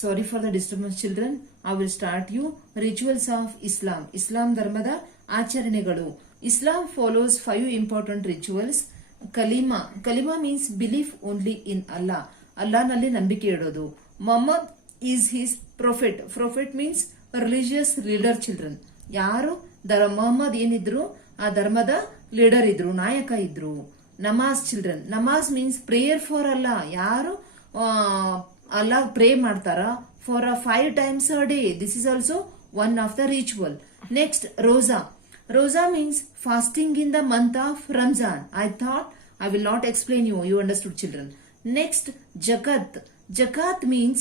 Sorry for the disturbance, children. I will start you. Rituals of Islam. Islam ಧರ್ಮದ ಆಚರಣೆಗಳು. Islam follows 5 important rituals. Kalima. Kalima means belief only in Allah. ಅಲ್ಲಾನಲ್ಲಿ ನಂಬಿಕೆ ಇಡೋದು. Muhammad is his prophet. Prophet means religious leader, children. ಯಾರು ಮೊಹಮ್ಮದ್ ಏನಿದ್ರು ಆ ಧರ್ಮದ leader ಇದ್ರು, ನಾಯಕ ಇದ್ರು. ನಮಾಜ್, ಚಿಲ್ಡ್ರನ್. ನಮಾಜ್ ಮೀನ್ಸ್ ಪ್ರೇಯರ್ ಫಾರ್ ಅಲ್ಲಾ. ಯಾರು ಅಲ್ಲಾ ಪ್ರೇ ಮಾಡ್ತಾರ for 5 times a day. This is also one of the ritual. Next roza. Roza means fasting in the month of Ramzan. I thought I will not explain you. You understood, children. Next, Zakat. Zakat means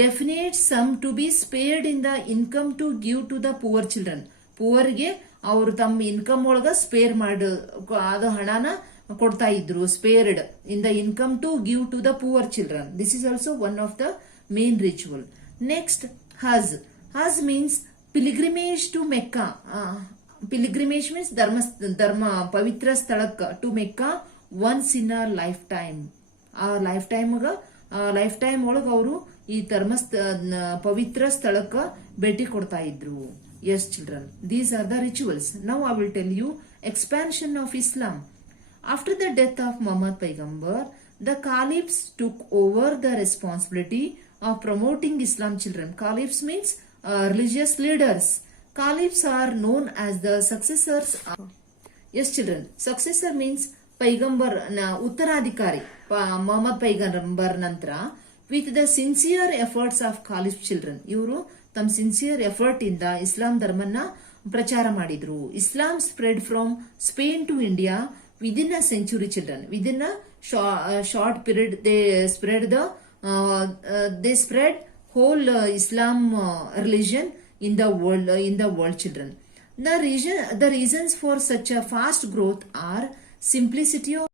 definite sum to be spared in the income to give to the poor children. Poor ಗೆ ಅವರು ತಮ್ಮ income ಒಳಗ spare ಮಾಡಿ ಅದು ಹಣನ ಕೊಡ್ತಾ ಇದ್ರು. Spared in the income to give to the poor children. This is also one of the main ritual. Next Hajj. Hajj means pilgrimage to Mecca. Pilgrimage means ಧರ್ಮ ಪವಿತ್ರ ಸ್ಥಳಕ್ಕ to Mecca once in a lifetime. ಆ lifetime ಒಳಗ ಅವರು ಈ ಪವಿತ್ರ ಸ್ಥಳಕ್ಕ ಭೇಟಿ ಕೊಡ್ತಾ ಇದ್ರು. Yes, children. These are the rituals. Now I will tell you expansion of Islam. After the death of Muhammad Paigambar, the caliphs took over the responsibility of promoting Islam, children. Caliphs means religious leaders. Caliphs are known as the successors of... Yes, children. Successor means Paigambar, Uttaradhikari, Muhammad Paigambar Nantra, with the sincere efforts of Caliph, children. Iವರು ತಮ್ಮ sincere effort ಇಂದ ಇಸ್ಲಾಂ ಧರ್ಮನ ಪ್ರಚಾರ ಮಾಡಿದ್ರು. Islam spread from Spain to India within a century, children. Within a short period they spread whole Islam religion in the world, children. The reasons for such a fast growth are simplicity of